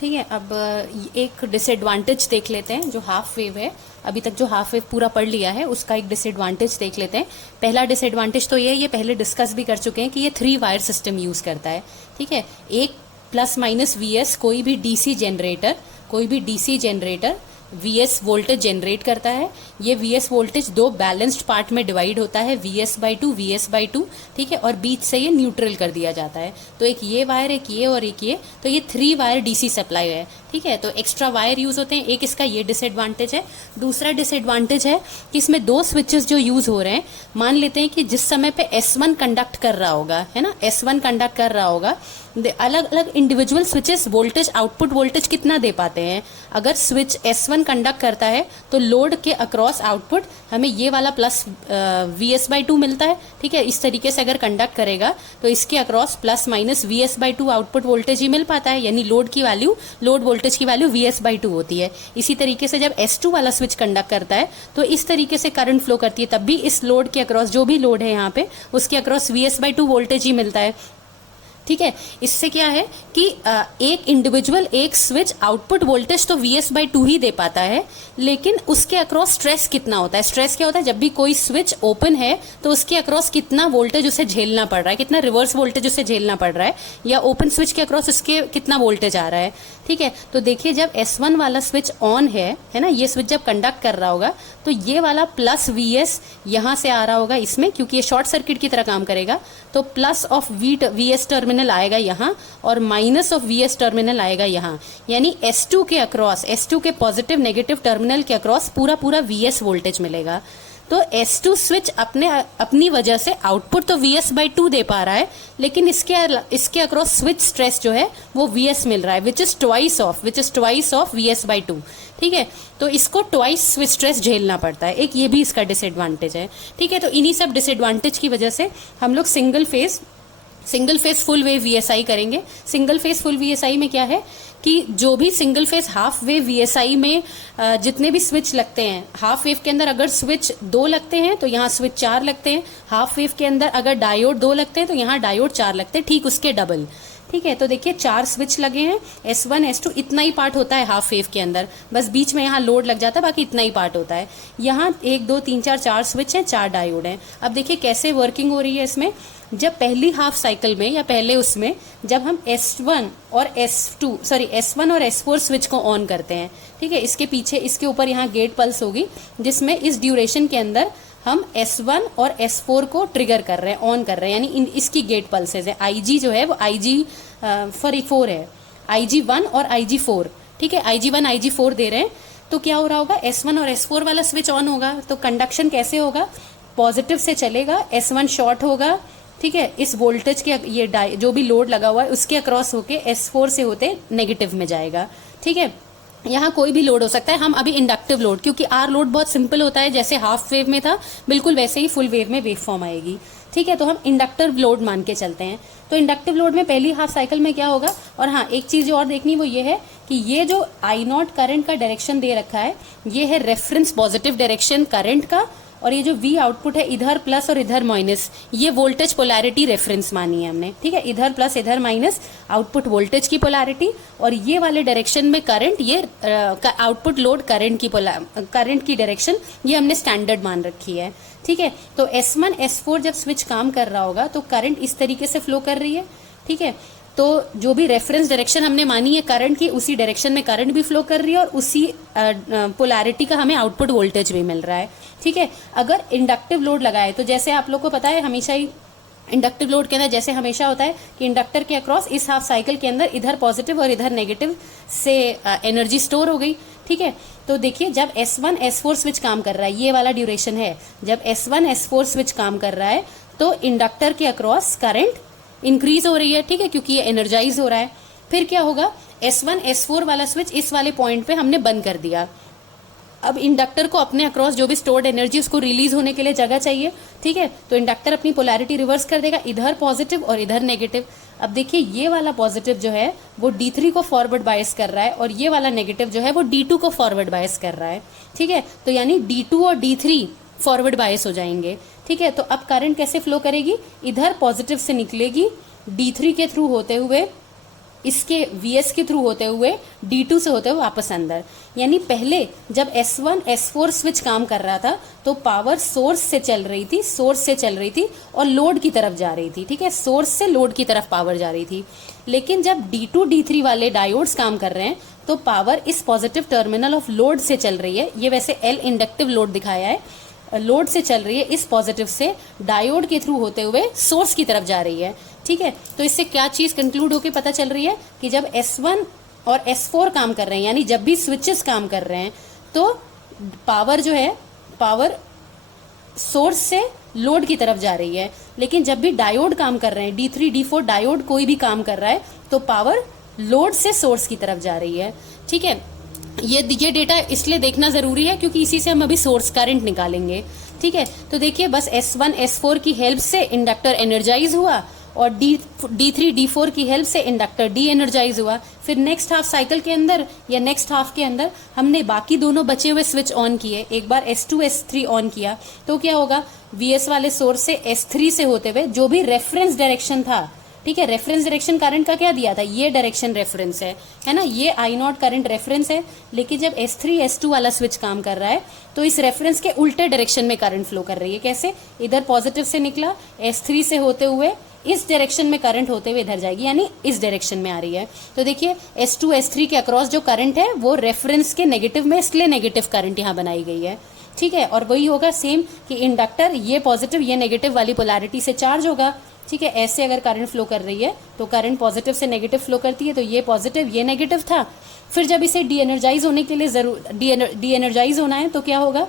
ठीक है, अब एक डिसएडवांटेज देख लेते हैं जो हाफ वेव है। अभी तक जो हाफ वेव पूरा पढ़ लिया है उसका एक डिसएडवांटेज देख लेते हैं। पहला डिसएडवांटेज तो ये पहले डिस्कस भी कर चुके हैं कि ये 3 वायर सिस्टम यूज़ करता है। ठीक है, एक प्लस माइनस वीएस कोई भी DC generator VS voltage generate करता है। ये वीएस वोल्टेज 2 बैलेंस्ड पार्ट में डिवाइड होता है, वीएस/2। ठीक है, और बीच से ये न्यूट्रल कर दिया जाता है। तो एक ये वायर, एक ये और एक ये, तो ये 3 वायर डीसी सप्लाई है। ठीक है, तो एक्स्ट्रा वायर यूज़ होते हैं। एक इसका ये डिसएडवांटेज है। दूसरा डिसएडवांटेज है कि इसमें 2 स्विचेस जो यूज़ हो रहे हैं, मान लेते हैं कि जिस समय पे S1 कंडक्ट कर रहा होगा, है ना, S1 कंडक्ट कर रहा होगा, अलग अलग individual switches voltage, output voltage कितना दे पाते हैं। अगर स्विच S1 कंडक्ट करता है तो लोड के अक्रॉस आउटपुट हमें ये वाला प्लस Vs/2 मिलता है। ठीक है, इस तरीके से अगर कंडक्ट करेगा तो इसके across plus minus Vs/2 output voltage ही मिल पाता है, यानी लोड वोल्टेज की वैल्यू Vs/2 होती है। इसी तरीके से जब S2 वाला स्विच कंडक्ट करता है तो इस तरीके से करंट फ्लो करती है, तब भी इस लोड के अक्रॉस, जो भी लोड है यहाँ पे, उसके अक्रॉस Vs/2 वोल्टेज ही मिलता है। ठीक है, इससे क्या है कि एक इंडिविजुअल एक स्विच आउटपुट वोल्टेज तो Vs/2 ही दे पाता है, लेकिन उसके अक्रॉस स्ट्रेस कितना होता है। स्ट्रेस क्या होता है, जब भी कोई स्विच ओपन है तो उसके अक्रॉस कितना वोल्टेज उसे झेलना पड़ रहा है, कितना रिवर्स वोल्टेज उसे झेलना पड़ रहा है, या ओपन स्विच के अक्रॉस उसके कितना वोल्टेज आ रहा है। ठीक है, तो देखिए जब S1 वाला स्विच ऑन है ना, ये स्विच जब कंडक्ट कर रहा होगा तो ये वाला प्लस Vs यहाँ से आ रहा होगा इसमें, क्योंकि ये शॉर्ट सर्किट की तरह काम करेगा। तो प्लस ऑफ Vs टर्मिनल आएगा यहाँ और माइनस ऑफ Vs टर्मिनल आएगा यहाँ, यानी S2 के अक्रॉस, S2 के पॉजिटिव नेगेटिव टर्मिनल के अक्रॉस पूरा Vs वोल्टेज मिलेगा। तो S2 स्विच अपनी वजह से आउटपुट तो Vs/2 दे पा रहा है, लेकिन इसके अक्रॉस स्विच स्ट्रेस जो है वो Vs मिल रहा है, which is twice of Vs/2। ठीक है, तो इसको ट्वाइस स्विच स्ट्रेस झेलना पड़ता है। एक ये भी इसका डिसएडवांटेज है। ठीक है, तो इन्हीं सब डिसएडवांटेज की वजह से हम लोग single phase full wave VSI करेंगे। सिंगल फेज फुल VSI में क्या है कि जो भी single phase half wave VSI में जितने भी स्विच लगते हैं, हाफ वेव के अंदर अगर स्विच 2 लगते हैं तो यहाँ स्विच 4 लगते हैं। हाफ वेव के अंदर अगर डायोड 2 लगते हैं तो यहाँ डायोड 4 लगते हैं, ठीक उसके डबल। ठीक है, तो देखिए 4 स्विच लगे हैं, S1 S2 इतना ही पार्ट होता है हाफ वेव के अंदर, बस बीच में यहाँ लोड लग जाता है, बाकी इतना ही पार्ट होता है। यहाँ 1 2 3 4 स्विच हैं, 4 डायोड हैं। अब देखिए कैसे वर्किंग हो रही है इसमें। जब पहली हाफ साइकिल में या पहले उसमें जब हम S1 और S4 स्विच को ऑन करते हैं, ठीक है, इसके पीछे इसके ऊपर यहाँ गेट पल्स होगी, जिसमें इस ड्यूरेशन के अंदर हम S1 और S4 को ट्रिगर कर रहे हैं, ऑन कर रहे हैं, यानी इसकी गेट पल्सेज है। IG जो है वो IG4 है, IG1 और IG4। ठीक है, IG1 IG4 दे रहे हैं। तो क्या हो रहा होगा, S1 और S4 वाला स्विच ऑन होगा तो कंडक्शन कैसे होगा, पॉजिटिव से चलेगा, S1 शॉर्ट होगा। ठीक है, इस वोल्टेज के ये जो भी लोड लगा हुआ है उसके अक्रॉस होके S4 से होते नेगेटिव में जाएगा। ठीक है, यहाँ कोई भी लोड हो सकता है। हम अभी इंडक्टिव लोड, क्योंकि आर लोड बहुत सिंपल होता है, जैसे हाफ वेव में था बिल्कुल वैसे ही फुल वेव में वेव फॉर्म आएगी। ठीक है, तो हम इंडक्टिव लोड मान के चलते हैं। तो इंडक्टिव लोड में पहली हाफ साइकिल में क्या होगा, और हाँ एक चीज़ जो और देखनी वो ये है कि ये जो I0 करंट का डायरेक्शन दे रखा है, ये है रेफरेंस पॉजिटिव डायरेक्शन करंट का, और ये जो V आउटपुट है इधर प्लस और इधर माइनस, ये वोल्टेज पोलैरिटी रेफरेंस मानी है हमने। ठीक है, इधर प्लस इधर माइनस आउटपुट वोल्टेज की पोलैरिटी, और ये वाले डायरेक्शन में करंट, ये आउटपुट लोड करंट की डायरेक्शन, ये हमने स्टैंडर्ड मान रखी है। ठीक है, तो S1 S4 जब स्विच काम कर रहा होगा तो करंट इस तरीके से फ्लो कर रही है। ठीक है, तो जो भी रेफरेंस डायरेक्शन हमने मानी है करंट की, उसी डायरेक्शन में करंट भी फ्लो कर रही है और उसी पोलैरिटी का हमें आउटपुट वोल्टेज भी मिल रहा है। ठीक है, अगर इंडक्टिव लोड लगाए तो जैसे आप लोग को पता है हमेशा ही इंडक्टिव लोड के अंदर जैसे हमेशा होता है कि इंडक्टर के अक्रॉस इस हाफ साइकिल के अंदर इधर पॉजिटिव और इधर नेगेटिव से एनर्जी स्टोर हो गई। ठीक है, तो देखिए जब S1 S4 स्विच काम कर रहा है, ये वाला ड्यूरेशन है, जब S1 S4 स्विच काम कर रहा है तो इंडक्टर के अक्रॉस करंट इंक्रीज हो रही है। ठीक है, क्योंकि ये एनर्जाइज हो रहा है। फिर क्या होगा, S1 S4 वाला स्विच इस वाले पॉइंट पे हमने बंद कर दिया। अब इंडक्टर को अपने अक्रॉस जो भी स्टोर्ड एनर्जी उसको रिलीज होने के लिए जगह चाहिए। ठीक है, तो इंडक्टर अपनी पोलैरिटी रिवर्स कर देगा, इधर पॉजिटिव और इधर नेगेटिव। अब देखिए ये वाला पॉजिटिव जो है वो D3 को फॉरवर्ड बायस कर रहा है, और ये वाला नेगेटिव जो है वो D2 को फॉरवर्ड बायस कर रहा है। ठीक है, तो यानी D2 और D3 फॉरवर्ड बायस हो जाएंगे। ठीक है, तो अब करंट कैसे फ्लो करेगी, इधर पॉजिटिव से निकलेगी D3 के थ्रू होते हुए इसके Vs के थ्रू होते हुए D2 से होते हुए वापस अंदर। यानी पहले जब S1 S4 स्विच काम कर रहा था तो पावर सोर्स से चल रही थी और लोड की तरफ जा रही थी, ठीक है, सोर्स से लोड की तरफ पावर जा रही थी। लेकिन जब D2 D3 वाले डायोड्स काम कर रहे हैं तो पावर इस पॉजिटिव टर्मिनल ऑफ लोड से चल रही है। ये वैसे L इंडक्टिव लोड दिखाया है, लोड से चल रही है, इस पॉजिटिव से डायोड के थ्रू होते हुए सोर्स की तरफ जा रही है, ठीक है। तो इससे क्या चीज कंक्लूड होकर पता चल रही है कि जब S1 और S4 काम कर रहे हैं, यानी जब भी स्विचेस काम कर रहे हैं तो पावर जो है, पावर सोर्स से लोड की तरफ जा रही है। लेकिन जब भी डायोड काम कर रहे हैं, D3 D4 डायोड कोई भी काम कर रहा है तो पावर लोड से सोर्स की तरफ जा रही है, ठीक है। ये डेटा इसलिए देखना जरूरी है क्योंकि इसी से हम अभी सोर्स करंट निकालेंगे, ठीक है। तो देखिए बस S1 S4 की हेल्प से इंडक्टर एनर्जाइज हुआ और D3 D4 की हेल्प से इंडक्टर डी एनर्जाइज हुआ। फिर नेक्स्ट हाफ साइकिल के अंदर या नेक्स्ट हाफ के अंदर हमने बाकी दोनों बचे हुए स्विच ऑन किए। एक बार S2 S3 ऑन किया तो क्या होगा, Vs वाले सोर्स से S3 से होते हुए जो भी रेफरेंस डायरेक्शन था, ठीक है, रेफरेंस डायरेक्शन करंट का क्या दिया था, ये डायरेक्शन रेफरेंस है ना, ये I0 करंट रेफरेंस है। लेकिन जब S3 S2 वाला स्विच काम कर रहा है तो इस रेफरेंस के उल्टे डायरेक्शन में करंट फ्लो कर रही है। कैसे, इधर पॉजिटिव से निकला, S3 से होते हुए इस डायरेक्शन में करंट होते हुए इधर जाएगी, यानी इस डायरेक्शन में आ रही है। तो देखिए S2 S3 के अक्रॉस जो करंट है वो रेफरेंस के नेगेटिव में, इसलिए नेगेटिव करंट यहाँ बनाई गई है, ठीक है। और वही होगा सेम कि इंडक्टर ये पॉजिटिव ये नेगेटिव वाली पोलैरिटी से चार्ज होगा, ठीक है। ऐसे अगर करंट फ्लो कर रही है तो करंट पॉजिटिव से नेगेटिव फ्लो करती है, तो ये पॉजिटिव ये नेगेटिव था। फिर जब इसे डी एनर्जाइज होने के लिए डी एनर्जाइज होना है तो क्या होगा,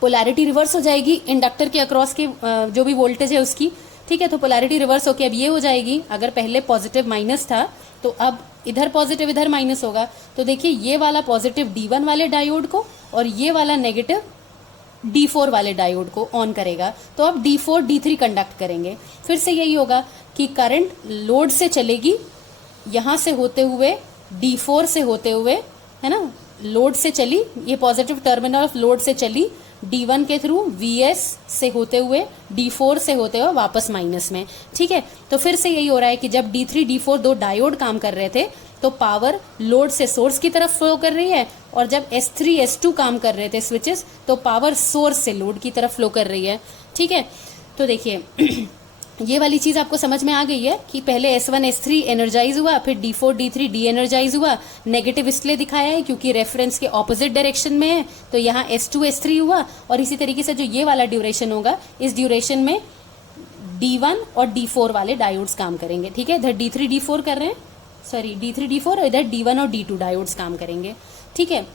पोलैरिटी रिवर्स हो जाएगी इंडक्टर के अक्रॉस के जो भी वोल्टेज है उसकी, ठीक है। तो पोलैरिटी रिवर्स होकर अब ये हो जाएगी, अगर पहले पॉजिटिव माइनस था तो अब इधर पॉजिटिव इधर माइनस होगा। तो देखिए ये वाला पॉजिटिव D1 वाले डायोड को और ये वाला नेगेटिव D4 वाले डायोड को ऑन करेगा, तो अब D4 D3 कंडक्ट करेंगे। फिर से यही होगा कि करंट लोड से चलेगी, यहाँ से होते हुए D4 से होते हुए, है ना, लोड से चली, ये पॉजिटिव टर्मिनल ऑफ लोड से चली D1 के थ्रू Vs से होते हुए D4 से होते हुए वापस माइनस में, ठीक है। तो फिर से यही हो रहा है कि जब D3 D4 दो डायोड काम कर रहे थे तो पावर लोड से सोर्स की तरफ फ्लो कर रही है, और जब S3 S2 काम कर रहे थे स्विचेस तो पावर सोर्स से लोड की तरफ फ्लो कर रही है, ठीक है। तो देखिए ये वाली चीज़ आपको समझ में आ गई है कि पहले S1 S3 एनर्जाइज हुआ, फिर D4 D3 डी एनर्जाइज हुआ। नेगेटिव इसलिए दिखाया है क्योंकि रेफरेंस के ऑपोजिट डायरेक्शन में है, तो यहाँ S2 S3 हुआ। और इसी तरीके से जो ये वाला ड्यूरेशन होगा, इस ड्यूरेशन में D1 और D4 वाले डायोड्स काम करेंगे, ठीक है। इधर D3 D4 कर रहे हैं, सॉरी D3 D4 और इधर D1 और D2 डायोड्स काम करेंगे, ठीक है।